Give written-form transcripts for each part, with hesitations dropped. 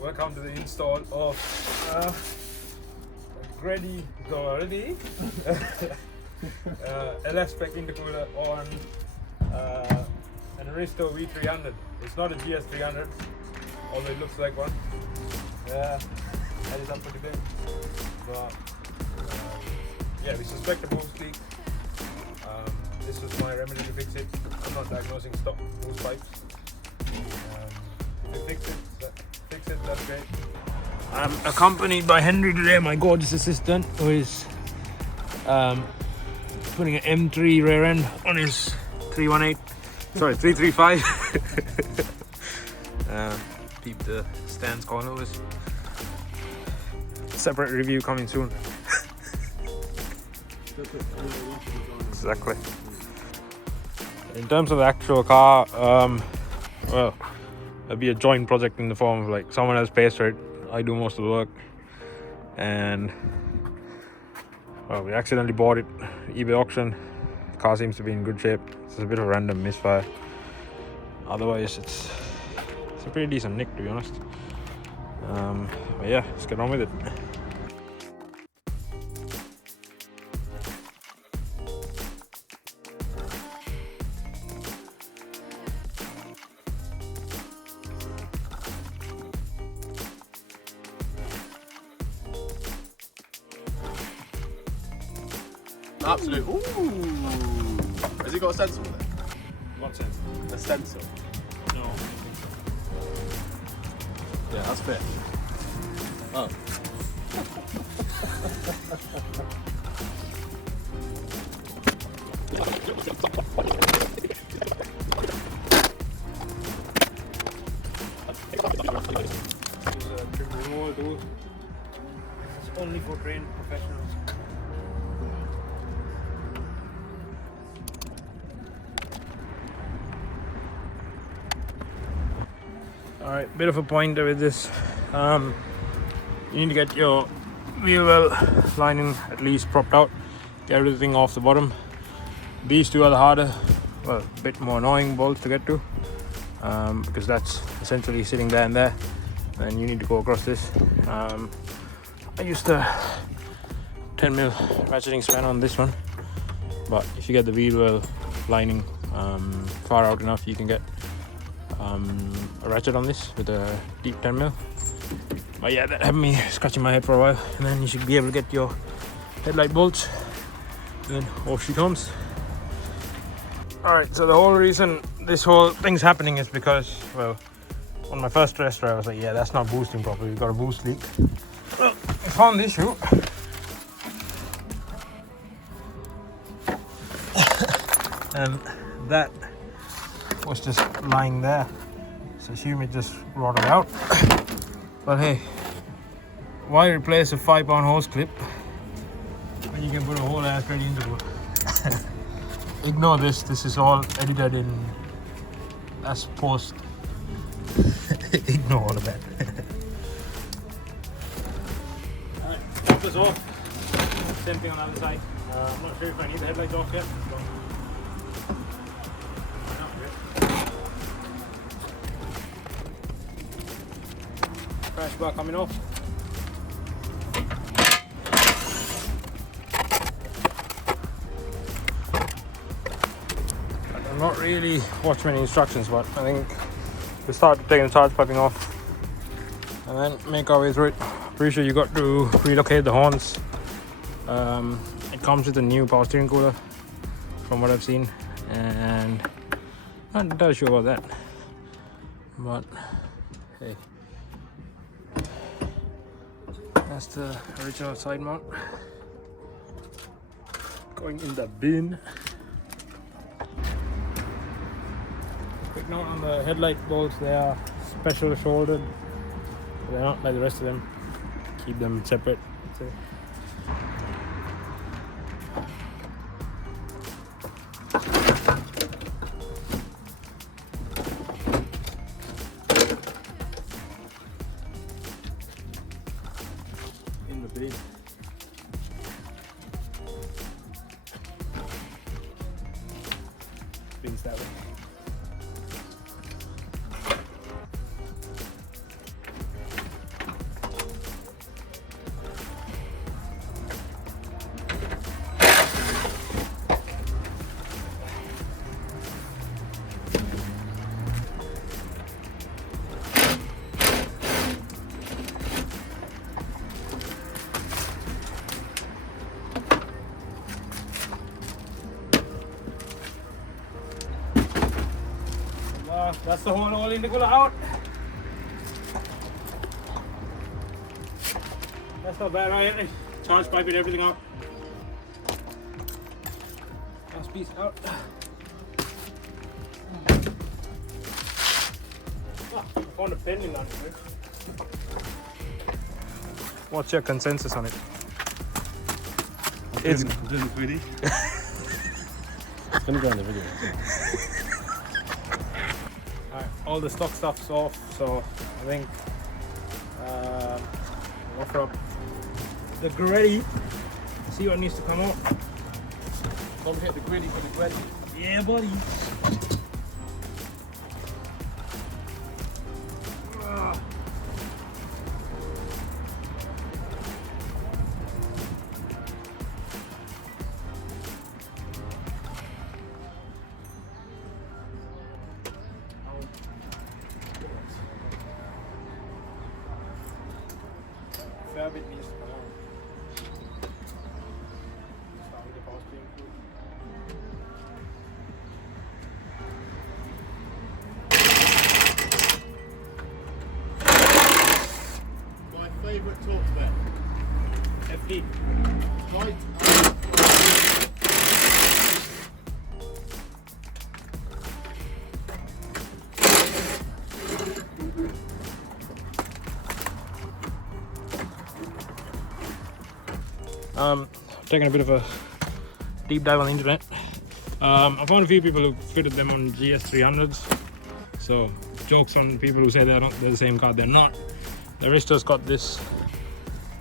Welcome to the install of Greddy LS spec intercooler on an Aristo V300. It's not a GS300, although it looks like one. Yeah, that is up for debate. But yeah, we suspect a boost leak. This was my remedy to fix it. I'm not diagnosing stock boost pipes. If we fix it, that's great. I'm accompanied by Henry today, my gorgeous assistant, who is putting an M3 rear end on his 335. Keep the stands coilovers. Separate review coming soon. Exactly. In terms of the actual car, well, it'll be a joint project in the form of like someone else pays for it. I do most of the work, and well, we accidentally bought it eBay auction. The car seems to be in good shape. It's a bit of a random misfire. Otherwise, it's a pretty decent nick, to be honest. But yeah, let's get on with it. Absolute. Ooh. Has he got a sensor with it? What sense? A sensor. No. Yeah, that's fit. Oh. It's only for trained professionals. Alright, bit of a pointer with this. You need to get your wheel well lining at least propped out. Get everything off the bottom. These two are the harder, well, a bit more annoying bolts to get to, because that's essentially sitting there and there, and you need to go across this. I used a 10mm ratcheting span on this one, but if you get the wheel well lining far out enough, you can get a ratchet on this with a deep 10mm. But yeah, that had me scratching my head for a while, and then you should be able to get your headlight bolts, and then off she comes. Alright, so the whole reason this whole thing's happening is because, well, on my first test drive I was like, yeah, that's not boosting properly, we've got a boost leak. Well, I found the issue. And that was just lying there, so assume it just rotted out. But hey, why replace a 5-pound hose clip when you can put a whole ass Greddy into it? Ignore this is all edited in as post. Ignore all of that. Alright, top this off. Same thing on the other side. I'm not sure if I need the headlights off yet. Crash bar coming off. I'm not really watching many instructions, but I think we start taking the charge piping off and then make our way through it. Pretty sure you got to relocate the horns. It comes with a new power steering cooler from what I've seen, and I'm not entirely sure about that, but hey, that's the original side mount going in the bin. Quick note on the headlight bolts, they are special shouldered. They're not like the rest of them. Keep them separate. So In the bin. Bin's that way. That's the whole oil intercooler out. That's not bad, right? Charge pipe and everything out. Last piece out. I found a pen in that. What's your consensus on it? It's doing 3D. It's gonna go in the video. Alright, all the stock stuff's off, so I think offer up the Greddy. See what needs to come out. Don't hit the Greddy for the Greddy. Yeah, buddy. Fair bit needs to come out. Start with the power steering fluid. My favourite torque spec. FD. Right. Taking a bit of a deep dive on the internet. I found a few people who fitted them on GS300s. So jokes on people who say they're the same car. They're not. The Aristo's got this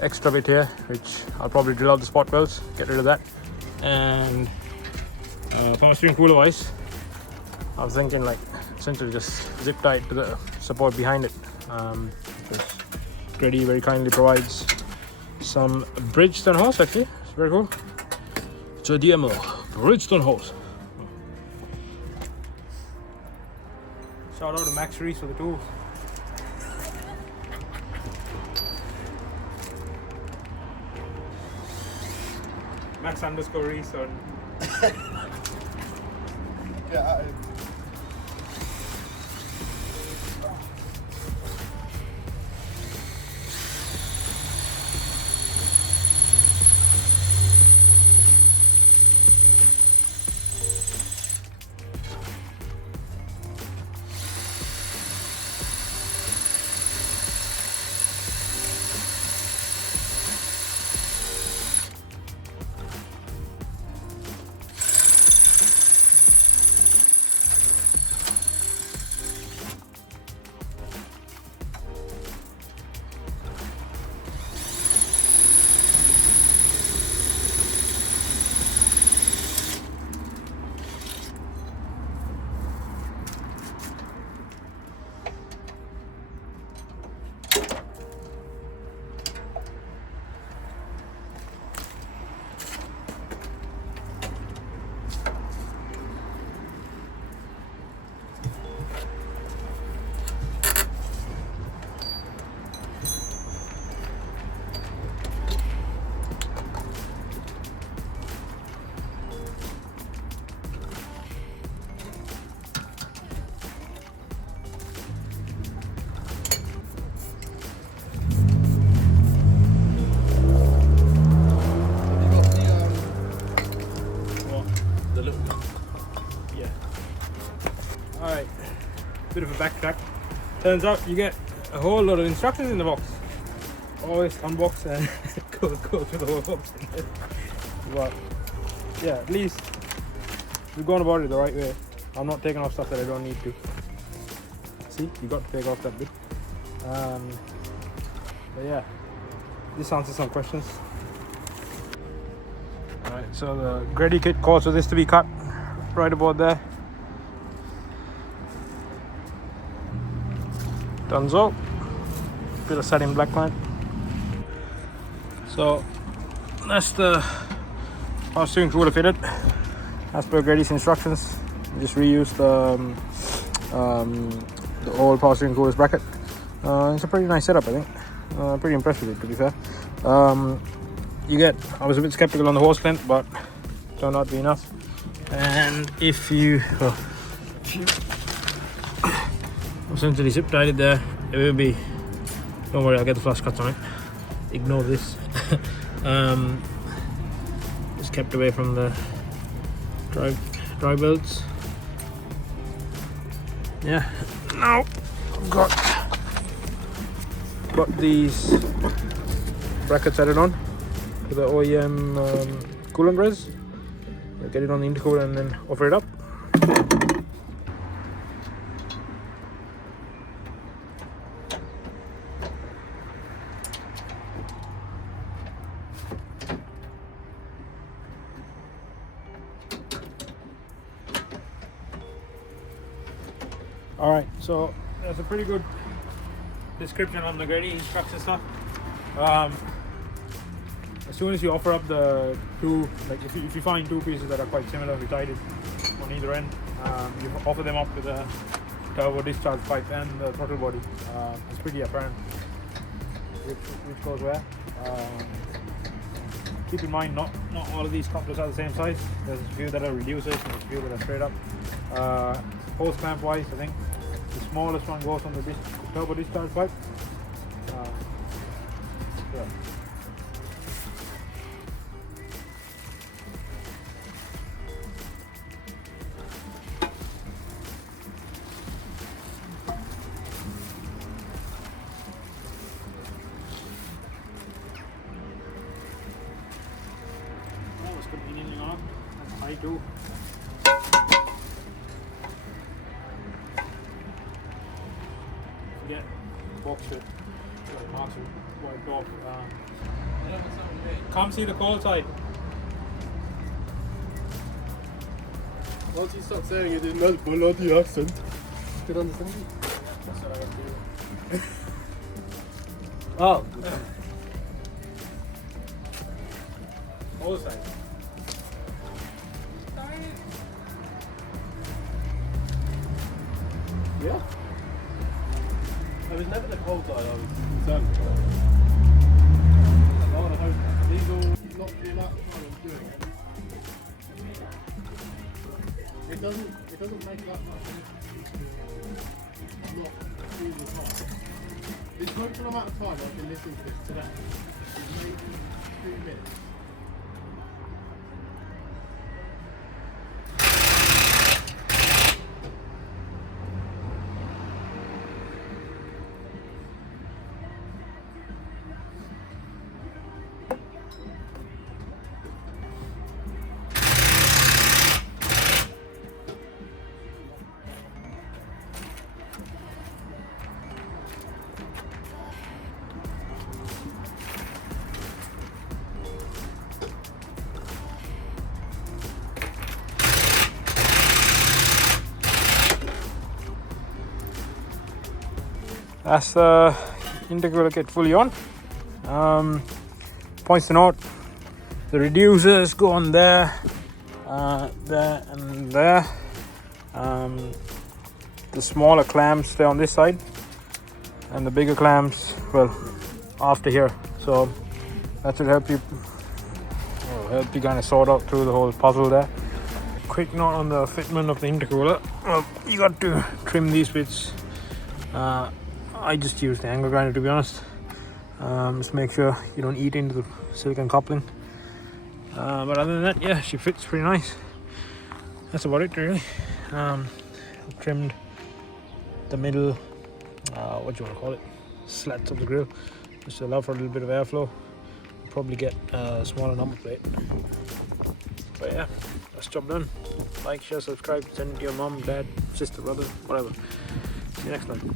extra bit here, which I'll probably drill out the spot welds, get rid of that. And power steering cooler wise, I was thinking like essentially just zip tie it to the support behind it. Because Greddy very kindly provides some Bridgestone hose. Actually, it's very cool. It's a DMO Bridgestone hose. Shout out to Max Reese for the tools. Max_Reese on. Yeah. Alright, bit of a backtrack. Turns out you get a whole lot of instructions in the box. Always unbox and go through the whole box. But yeah, at least we've gone about it the right way. I'm not taking off stuff that I don't need to. See, you got to take off that bit. But yeah, this answers some questions. Alright, so the Greddy kit calls for this to be cut right about there. Dunzo. Bit of satin black line. So that's the power steering cooler fitted as per Greddy's instructions. Just reuse the old power steering cooler's bracket. It's a pretty nice setup, I think. Pretty impressed with it, to be fair. I was a bit skeptical on the hose length, but turned out to be enough. And if you essentially zip tied it there. It will be, don't worry, I'll get the flush cuts on it. Ignore this. Just kept away from the dry belts. Yeah, now I've got these brackets added on to the OEM coolant res. I'll get it on the intercooler and then offer it up. Alright, so that's a pretty good description on the Greddy instruction stuff. As soon as you offer up the two, like if you find two pieces that are quite similar, we tied it on either end, you offer them up with the turbo discharge pipe and the throttle body. It's pretty apparent which goes where. Keep in mind, not all of these couplers are the same size. There's a few that are reducers and a few that are straight up. Hose clamp wise, I think the smallest one goes on the turbo discharge pipe. Yeah. That was conveniently on. That's high too. Forget box it. Marks are wiped off. Come see the cold side. Once you stop saying it in that bloody accent, you can understand me. That's what I got to do. Oh. Cold side. Yeah. I was never the cold side, I was concerned. Lord, I hope these all not the amount of time I'm doing it. It doesn't make that much not all the time. The total amount of time I've been listening to this today is maybe 2 minutes. That's the intercooler kit fully on. Points to note, the reducers go on there, there and there. The smaller clamps stay on this side and the bigger clamps, well, after here. So that should help you kind of sort out through the whole puzzle there. Quick note on the fitment of the intercooler. Well, you got to trim these bits. I just use the angle grinder, to be honest. Just make sure you don't eat into the silicone coupling. But other than that, yeah, she fits pretty nice. That's about it, really. I've trimmed the middle, what do you want to call it, slats of the grill, just to allow for a little bit of airflow. Probably get a smaller number plate. But yeah, that's job done. Like, share, subscribe, send it to your mom, dad, sister, brother, whatever. See you next time.